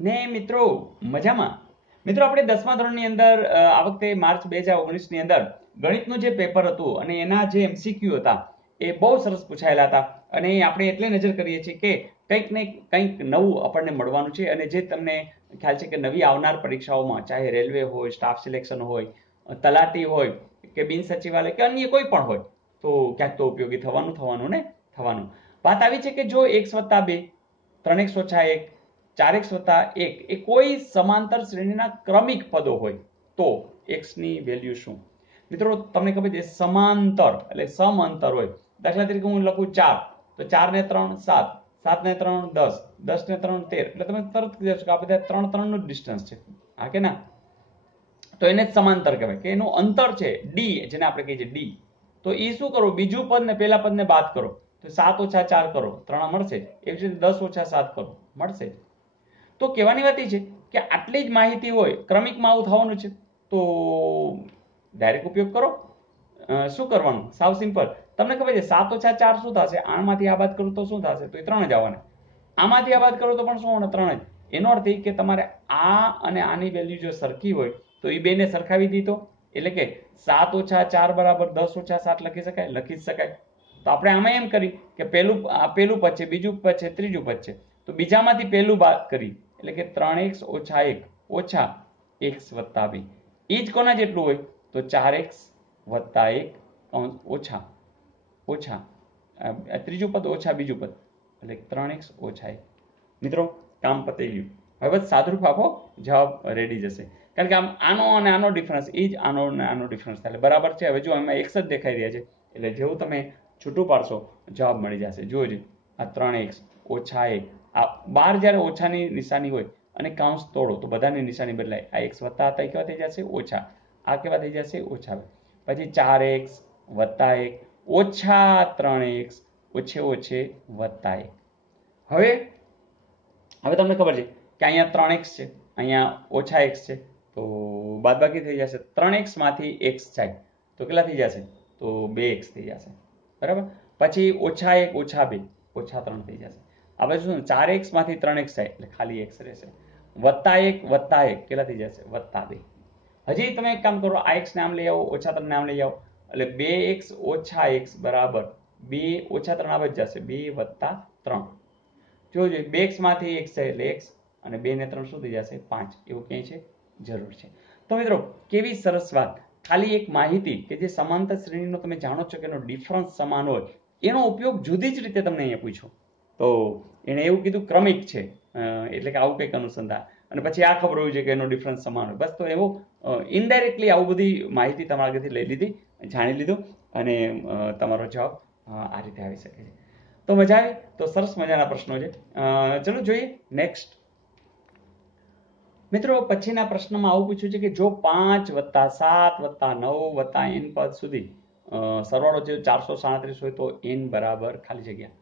ને મિત્રો મજામાં. મિત્રો આપણે 10મા ધોરણની અંદર આ વખતે માર્ચ 2019 ની અંદર ગણિતનું જે પેપર હતું અને એના જે MCQ હતા એ બહુ સરસ પૂછાયેલા હતા અને આપણે એટલે નજર કરીએ છીએ કે કંઈક ને કંઈક નવું આપણને મળવાનું છે અને જે તમને ખ્યાલ છે કે નવી આવનાર પરીક્ષાઓમાં ચાહે રેલવે હોય, સ્ટાફ સિલેક્શન હોય, તલાટી હોય કે બિન સચિવાલય કે અન્ય કોઈ પણ હોય તો ક્યાંક તો ઉપયોગી થવાનું ને થવાનું. વાત આવી છે કે જો x + 2 3x - 1 4x + 1 એ કોઈ સમાંતર શ્રેણીના ક્રમિક પદો હોય તો x ની વેલ્યુ શું? મિત્રો તમને ખબર છે સમાંતર એટલે સમાંતર હોય. દાખલા તરીકે હું લખું 4 તો 4 ને 3 7 7 ને 3 10 10 ને 3 13 એટલે તમે તરત કહી શકો કે આ બધા 3 3 નું ડિસ્ટન્સ છે. હા કે ના? તો એને જ સમાંતર કહેવાય કે એનું અંતર છે d જેને આપણે કહીએ છીએ d. તો એ શું કરો બીજું પદ ને પેલા પદને બાદ કરો તો 7 - 4 કરો 3 મળશે. એવી રીતે 10 - 7 કરો મળશે. તો કહેવાની વાત એ છે કે આટલી જ માહિતી હોય ક્રમિકમાં આવું થવાનું છે તો ડાયરેક્ટ ઉપયોગ કરો. શું કરવાનું? સાવ સિમ્પલ. તમને ખબર છે 7 - 4 શું થશે? આમાંથી આ બાદ કરું તો શું થશે? તો એ 3 જ આવવાના. આમાંથી આ બાદ કરો તો પણ શું આવવાના? 3 જ. એનો અર્થ એ કે તમારે આ અને આની વેલ્યુ જો સરખી હોય તો એ બેને સરખાવી દીધો એટલે કે 7 - 4 = 10 - 7 લખી શકાય? લખી જ શકાય. તો આપણે આમાં એમ કરી કે પેલું પદ છે, બીજું પદ છે, ત્રીજું પદ છે તો બીજામાંથી પેલું બાદ કરી એટલે કે 3x - 1 ઓછા x + 2 એ જ કોના જેટલું હોય તો 4x + 1 ઓછા ઓછા ત્રીજું પદ ઓછા બીજું પદ એટલે 3x - 1. મિત્રો કામ પતી ગયું. હવે બસ સાદુરૂપ આપો જવાબ રેડી જશે. કારણ કે આનો અને આનો ડિફરન્સ એ જ આનો અને આનો ડિફરન્સ થાય બરાબર છે. હવે જો આમાં x જ દેખાઈ રહ્યા છે એટલે જેવું તમે છૂટું પાડશો જવાબ મળી જશે. જોજો આ 3x - 1 આ 12 જ્યારે ઓછાની નિશાની હોય અને કાઉન્સ તોડો તો બધાની નિશાની બદલાય. આ x વત્તા હતા એ કેવા થઈ જશે? ઓછા. આ કેવા થઈ જશે? ઓછા. પછી 4x + 1 ઓછા 3x ઓછે ઓછે વત્તા 1. હવે તમને ખબર છે કે અહીંયા 3x છે, અહીંયા ઓછા x છે તો બાદબાકી થઈ જશે. 3x માંથી x જાય તો કેટલા થઈ જશે? તો 2x થઈ જશે. બરાબર. પછી -1 - 2 -3 થઈ જશે. હવે શું 4x માંથી 3x જાય એટલે ખાલી x રહેશે. +1 + 1 કેટલા થઈ જશે? +2. હજી તમે એક કામ કરો આ x નામ લઈ આવો -3 નામ લઈ આવો એટલે 2x - x બરાબર 2 - 3 આવી જશે 2 + 3. જોજો 2x માંથી x જાય એટલે x અને 2 ને 3 શું થઈ જશે? 5. એવું ક્યાંય છે? જરૂર છે. તો મિત્રો કેવી સરસ વાત. ખાલી એક માહિતી કે જે સમાંતર શ્રેણીનો તમે જાણો છો કે એનો ડિફરન્સ સમાન હોય એનો ઉપયોગ જુદી જ રીતે તમને અહીંયા પૂછ્યો. તો એણે એવું કીધું ક્રમિક છે એટલે કે આવું કંઈક અનુસંધાન અને પછી આ ખબર હોવી જોઈએ કે એનો ડિફરન્સ સમાન હોય. બસ તો એવો ઇનડાયરેક્ટલી આવું બધી માહિતી તમારા આગળથી લઈ લીધી, જાણી લીધું અને તમારો જવાબ આ રીતે આવી શકે છે. તો મજા આવી? તો સરસ મજાના પ્રશ્નો છે. ચલો જોઈએ નેક્સ્ટ. મિત્રો પછીના પ્રશ્નમાં આવું પૂછ્યું છે કે જો 5 + 7 + 9 + n પદ સુધી સરવાળો છે 437 હોય તો n બરાબર ખાલી જગ્યા.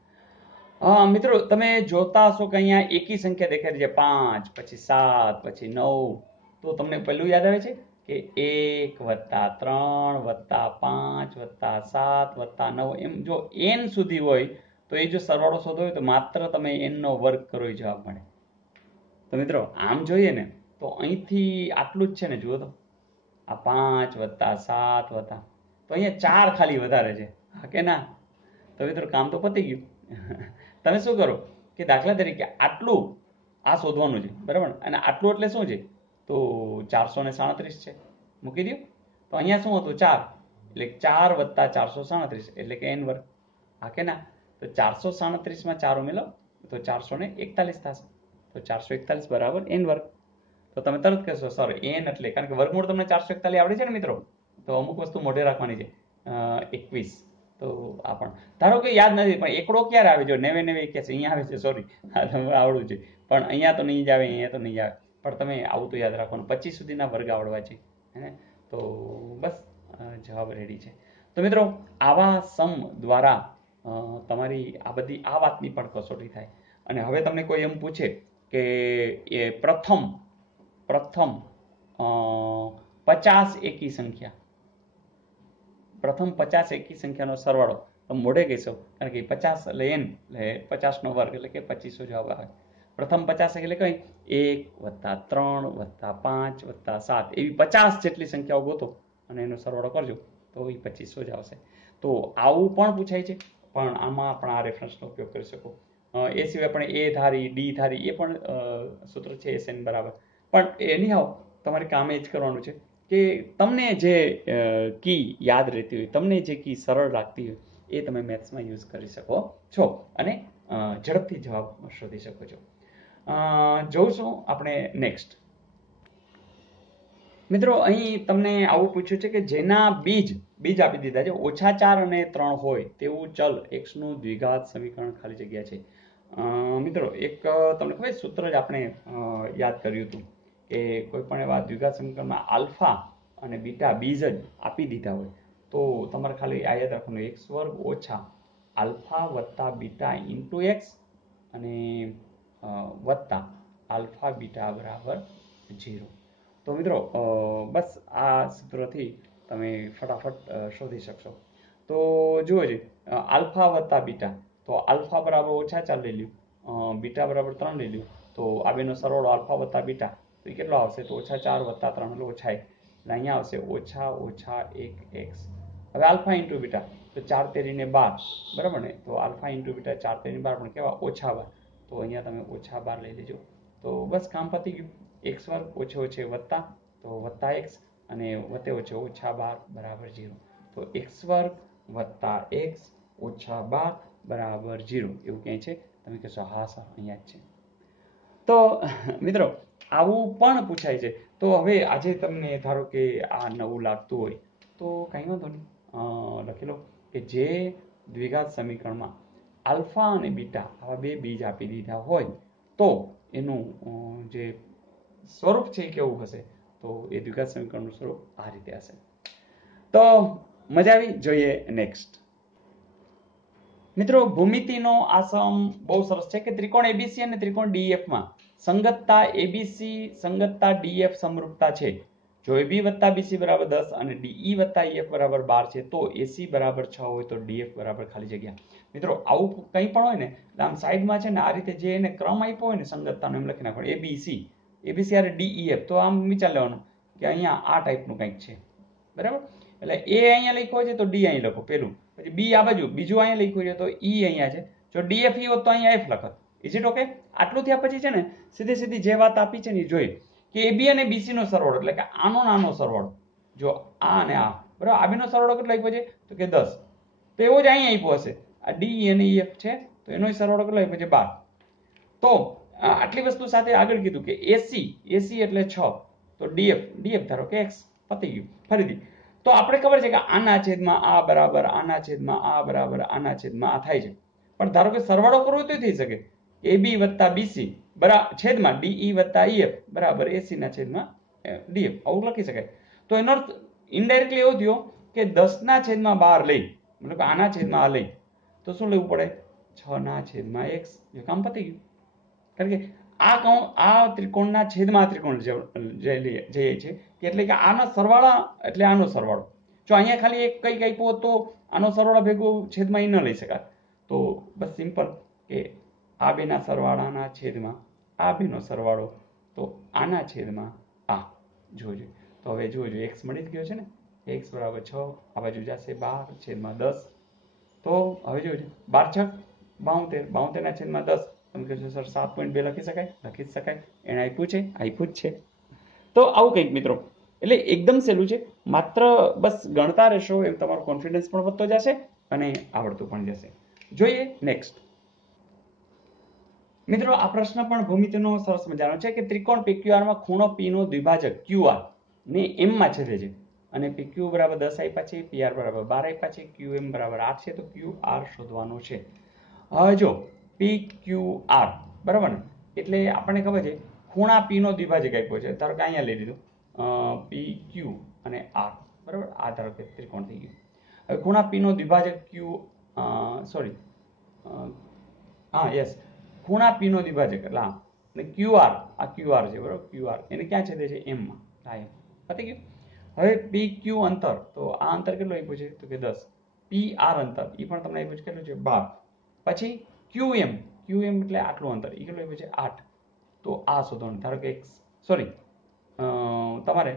મિત્રો તમે જોતા હશો કે અહીંયા એકી સંખ્યા દેખાઈ રહી છે 5 પછી 7 પછી 9 તો તમને પેલું યાદ આવે છે કે 1 + 3 + 5 + 7 + 9 એમ જો n સુધી હોય તો એ જો સરવાળો શોધવો હોય તો માત્ર તમે n નો વર્ગ કરો એ જવાબ મળે. તો મિત્રો આમ જોઈએ ને તો અહીંથી આટલું જ છે ને જુઓ તો આ 5 + 7 તો અહીંયા 4 ખાલી વધારે છે. હા કે ના? તો મિત્રો કામ તો પતી ગયું. તમે શું કરો કે દાખલા તરીકે આટલું આ શોધવાનું છે બરાબર અને આટલું એટલે શું છે તો 437 છે મૂકી દો. તો અહીંયા શું હતું 4 એટલે 4 + 437 એટલે કે n વર્ગ. હા કે ના? તો 437 માં 4 ઉમેરો તો 441 થશે. તો 441 બરાબર n વર્ગ. તો તમે તરત કહેશો સર n એટલે કારણ કે વર્ગમૂળ તમને 441 આવડે છે ને મિત્રો તો અમુક વસ્તુ મોઢે રાખવાની છે 21. તો આ પણ ધારો કે યાદ નથી પણ એકડો ક્યારે આવે? જો 99 અહીંયા આવે છે સોરી આવડું છે પણ અહીંયા તો નહીં જ આવે, અહીંયા તો નહીં જ આવે પણ તમે આવું તો યાદ રાખવાનું 25 સુધીના વર્ગ આવડવા છે હે. તો બસ જવાબ રેડી છે. તો મિત્રો આવા સમ દ્વારા તમારી આ બધી આ વાતની પણ કસોટી થાય. અને હવે તમને કોઈ એમ પૂછે કે એ પ્રથમ 50 એકી સંખ્યા પ્રથમ 50 એકી સંખ્યાનો સરવાળો તમે મોઢે કહેશો કારણ કે 50 એટલે n એટલે 50 નો વર્ગ એટલે કે 2500 જવાબ આવે. પ્રથમ 50 એટલે કઈ 1 + 3 + 5 + 7 એવી 50 જેટલી સંખ્યાઓ ગોતો અને એનો સરવાળો કરજો તો એ 2500 જ આવશે. તો આવું પણ પૂછાય છે, પણ આમાં પણ આ રેફરન્સનો ઉપયોગ કરી શકો. એ સિવાય પણ એ ધારી ડી ધારી એ પણ સૂત્ર છે SN બરાબર. પણ એની હાવ તમારે કામ એ જ કરવાનું છે કે તમને જે કી યાદ રહેતી હોય, તમને જે કી સરળ લાગતી હોય એ તમે મેથ્સમાં યુઝ કરી શકો છો અને ઝડપથી જવાબ શોધી શકો છો. જોઈશું આપણે નેક્સ્ટ. મિત્રો અહીં તમને આવું પૂછ્યું છે કે જેના બીજ આપી દીધા છે -4 અને 3 હોય તેવું ચલ x નું દ્વિઘાત સમીકરણ ખાલી જગ્યા છે. મિત્રો એક તમને ખબર સૂત્ર જ આપણે યાદ કર્યું હતું કે કોઈ પણ એવા દ્વિઘાત સમીકરણમાં આલ્ફા અને બીટા બીજ જ આપી દીધા હોય તો તમારે ખાલી આ યાદ રાખવાનું x² - આલ્ફા વત્તા બીટા ઇન્ટુ x અને વત્તા આલ્ફા બીટા બરાબર 0. તો મિત્રો બસ આ સૂત્રથી તમે ફટાફટ શોધી શકશો. તો જુઓ છે આલ્ફા વત્તા બીટા, તો આલ્ફા બરાબર -4 લઈ લ્યો, બીટા બરાબર 3 લઈ લ્યો, તો આ બેનો સરવાળો આલ્ફા વત્તા બીટા તો કેટલો આવશે? તો -4 વત્તા 3 એટલે -1. એટલે અહીંયા આવશે -1x. હવે આલ્ફા ઇન્ટુ બીટા તો 4 તેરીને 12 બરાબર ને, તો આલ્ફા ઇન્ટુ બીટા 4 તેરીને 12 પણ કેવા -12. તો અહીંયા તમે -12 લઈ લેજો. તો બસ કામ પતી ગયું. x² ઓછે ઓછે વત્તા તો વત્તા x અને વત્તે ઓછે -12 બરાબર 0. તો x² વત્તા x ઓછા 12 બરાબર 0 એવું ક્યાંય છે? તમે કહેશો હા સર અહીંયા જ છે. તો મિત્રો આવું પણ પૂછાય છે. તો હવે આજે તમને ધારો કે આ નવું લાગતું હોય તો કંઈ વાંધો નહીં, લખી લો કે જે દ્વિઘાત સમીકરણમાં આલ્ફા અને બીટા આવા બે બીજ આપી દીધા હોય તો એનું જે સ્વરૂપ છે એ કેવું હશે? તો એ દ્વિઘાત સમીકરણનું સ્વરૂપ આ રીતે હશે. તો મજા આવી? જોઈએ નેક્સ્ટ. મિત્રો ભૂમિતિનો આસમ બહુ સરસ છે કે ત્રિકોણ એબીસી અને ત્રિકોણ ડીએફમાં સંગતતા એબીસી સંગતતા ડીએફ સમરૂપતા છે. જો AB વત્તા BC બરાબર 10 અને DE વત્તા EF બરાબર 12 છે તો AC બરાબર 6 હોય તો DF બરાબર ખાલી જગ્યા. મિત્રો આવું કંઈ પણ હોય ને આમ સાઈડમાં છે ને આ રીતે જે એને ક્રમ આપ્યો હોય ને સંગતતાનો એમ લખી નાખવાનો ABC અને DEF. તો આમ વિચાર લેવાનું કે અહીંયા આ ટાઈપનું કંઈક છે બરાબર. એટલે A અહીંયા લખ્યો છે તો D અહીં લખો પેલું, પછી B આ બાજુ બીજું અહીંયા લખ્યું છે તો E અહીંયા છે. જો DF E હોત તો અહીંયા F લખત. Is it okay? આટલું થયા પછી છે ને સીધી જે વાત આપી છે ને એ જોઈ કે AB અને BC નો સરવાળો એટલે કે આનો નાનો સરવાળો, જો આ અને આ બરાબર, આ બેનો સરવાળો કેટલો આપ્યો છે? તો કે 10. તો એવો જ અહીંયા આપ્યો હશે. આ D અને EF છે તો એનો સરવાળો કેટલો આપ્યો છે? 12. તો આટલી વસ્તુ સાથે આગળ કીધું કે AC એટલે 6 તો DF ધારો કે x. પતી ગયું. ફરીથી તો આપણે ખબર છે કે આના છેદમાં આ બરાબર આના છેદમાં આ બરાબર આના છેદમાં આ થાય છે, પણ ધારો કે સરવાળો કરવો તો થઈ શકે AB વત્તા BC છેદમાં DE વત્તા EF બરાબર AC ના છેદમાં DF આવું લખી શકાય. તો એનો અર્થ ઇનડાયરેક્ટલી એવો થયો કે 10 ના છેદમાં 12 લઈ મતલબ આના છેદમાં આ લઈ તો શું લેવું પડે? 6 ના છેદમાં x. જો કામ પતી ગયું. કારણ કે આ ત્રિકોણના છેદમાં આ ત્રિકોણ જઈએ છે એટલે કે આનો સરવાળો એટલે આનો સરવાળો. જો અહીંયા ખાલી એક કંઈક આપ્યો તો આનો સરવાળો ભેગો છેદમાં એ ન લઈ શકાય. તો બસ સિમ્પલ કે આ બેના સરવાળાના છેદમાં આ બેનો સરવાળો તો આના છેદમાં આ જોજો. તો હવે જોજો x મળી જ ગયો છે ને, x બરાબર 6 આ બાજુ જશે 12 છેદમાં 10. તો હવે જોજો 12 6 72 ના છેદમાં 10. તમે કહેશો સર 7.2 લખી શકાય? લખી જ શકાય. એને આપ્યું છે, આપ્યું જ છે. તો આવું કંઈક મિત્રો, એટલે એકદમ સહેલું છે. માત્ર બસ ગણતા રહેશો એમ તમારો કોન્ફિડન્સ પણ વધતો જશે અને આવડતું પણ જશે. જોઈએ નેક્સ્ટ. મિત્રો આ પ્રશ્ન પણ ભૂમિતિનો સરસ મજાનો છે કે ત્રિકોણ PQR માં ખૂણો P નો દ્વિભાજક QR ને M માં છેદે છે અને PQ બરાબર 10 આપ્યા છે, PR બરાબર 12 આપ્યા છે, QM બરાબર 8 છે તો QR શોધવાનો છે. હવે જો PQR બરાબર ને, એટલે આપણને ખબર છે ખૂણા P નો દ્વિભાજક આપ્યો છે. ધારો કે અહીંયા લઈ લીધું PQ અને R બરાબર, આ ધારો કે ત્રિકોણ થઈ ગયું. હવે ખૂણા P નો દ્વિભાજક ખૂણા P નો દ્વિભાજક એટલે આ અને QR આ QR છે બરાબર, QR એને ક્યાં છેદે છે? M માં. હા એમ પતી ગયું. હવે PQ અંતર, તો આ અંતર કેટલું આપ્યું છે? તો કે 10. PR અંતર એ પણ તમને આપ્યું છે કેટલું છે? 12. પછી QM એટલે આટલું અંતર એ કેટલું આપ્યું છે? 8. તો આ શોધવાનું. ધારો કે તમારે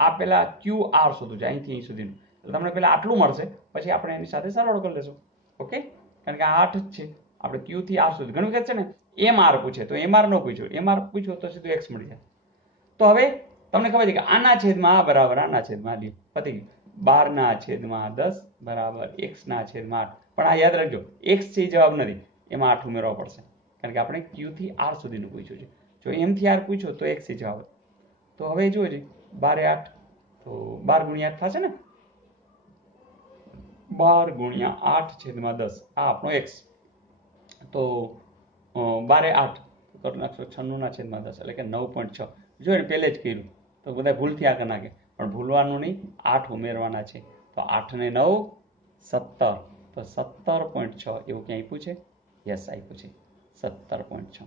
આ પેલા QR શોધવું છે, અહીંથી અહીં સુધીનું. એટલે તમને પેલા આટલું મળશે, પછી આપણે એની સાથે સરવાળો કરી લેશું. ઓકે, કારણ કે આ 8 જ છે. આપણે Q થી R સુધી ઘણી વખત છે ને MR પૂછે, તો MR ન પૂછ્યું, MR પૂછ્યું તો સીધું X મળી જાય. તો હવે તમને ખબર છે કે આના છેદમાં આ બરાબર આના છેદમાં ડી, પતી ગયું. 12/10 બરાબર x/8. પણ આ યાદ રાખજો, x છે જવાબ નથી, એમાં 8 ઉમેરવા પડશે, કારણ કે આપણે Q થી R સુધીનું પૂછ્યું છે. જો M થી R પૂછ્યું તો x છે જવાબ. તો હવે જુઓ છે 12/8, તો 12 × 8 થશે ને, 12 × 8/10 આ આપણો x. તો 12/8 કરી નાખશો 96/10 એટલે કે 9.6. જો એને પહેલે જ કર્યું તો બધા ભૂલથી આગળ નાખે, પણ ભૂલવાનું નહીં, 8 ઉમેરવાના છે. તો 8 ને 9 17, તો 17.6 એવું ક્યાં આપ્યું છે? યસ આપ્યું છે 17.6.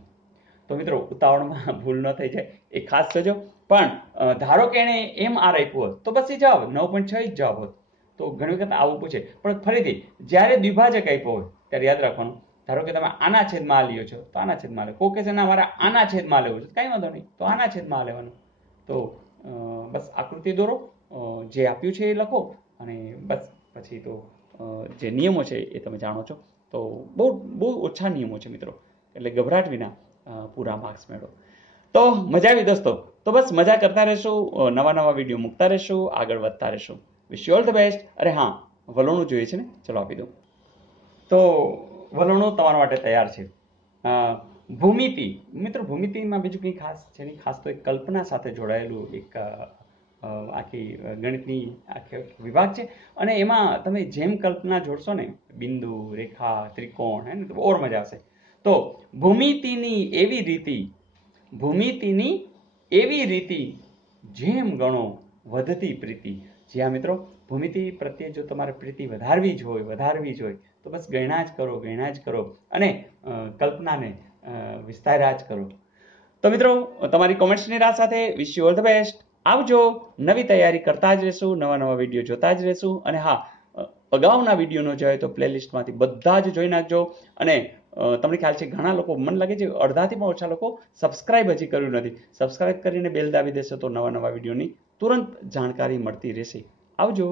તો મિત્રો ઉતાવળમાં ભૂલ ન થઈ જાય એ ખાસ કરજો. પણ ધારો કે એને MR આપ્યું હોત તો બસ એ જવાબ 9.6 જ જવાબ હોત. તો ઘણી વખત આવું પૂછે. પણ ફરીથી જ્યારે દ્વિભાજક આપ્યો હોય ત્યારે યાદ રાખવાનું, ધારો કે તમે આના છેદમાં આ લ્યો છો તો આના છેદમાં લે, કોઈ કહે છે ના મારે આના છેદમાં લેવું છે, કાંઈ વાંધો નહીં, તો આના છેદમાં લેવાનું. તો બસ આકૃતિ દોરો, જે આપ્યું છે એ લખો, અને બસ પછી તો જે નિયમો છે એ તમે જાણો છો. તો બહુ ઓછા નિયમો છે મિત્રો, એટલે ગભરાટ વિના પૂરા માર્ક્સ મેળવો. તો મજા આવી દોસ્તો. તો બસ મજા કરતા રહેશું, નવા વિડીયો મૂકતા રહેશું, આગળ વધતા રહેશું. Wish you all the best. અરે હા, વલણું જોઈએ છે ને, ચલો આપી દઉં. તો વલણો તમારા માટે તૈયાર છે. ભૂમિતિ, મિત્રો ભૂમિતિમાં બીજું કંઈ ખાસ છે નહીં, ખાસ તો એક કલ્પના સાથે જોડાયેલું એક આખી ગણિતની આખી વિભાગ છે. અને એમાં તમે જેમ કલ્પના જોડશો ને, બિંદુ, રેખા, ત્રિકોણ, હે ને, તો ઓર મજા આવશે. તો ભૂમિતિની એવી રીતિ જેમ ગણો વધતી પ્રીતિ. જ્યાં મિત્રો ભૂમિતિ પ્રત્યે જો તમારે પ્રીતિ વધારવી જ હોય તો બસ ગણ્યા જ કરો અને કલ્પનાને વિસ્તાર્યા જ કરો. તો મિત્રો તમારી કોમેન્ટ્સની રાહ સાથે વિશ યુ ઓલ ધ બેસ્ટ. આવજો. નવી તૈયારી કરતા જ રહેશું, નવા વિડીયો જોતા જ રહેશું. અને હા, અગાઉના વિડીયો ન જોયો તો પ્લેલિસ્ટમાંથી બધા જ જોઈ નાખજો. અને તમને ખ્યાલ છે ઘણા લોકો, મને લાગે છે અડધાથી પણ ઓછા લોકો સબસ્ક્રાઇબ હજી કર્યું નથી. સબસ્ક્રાઇબ કરીને બેલ દાબી દેશો તો નવા વિડીયોની તુરંત જાણકારી મળતી રહેશે. આવજો.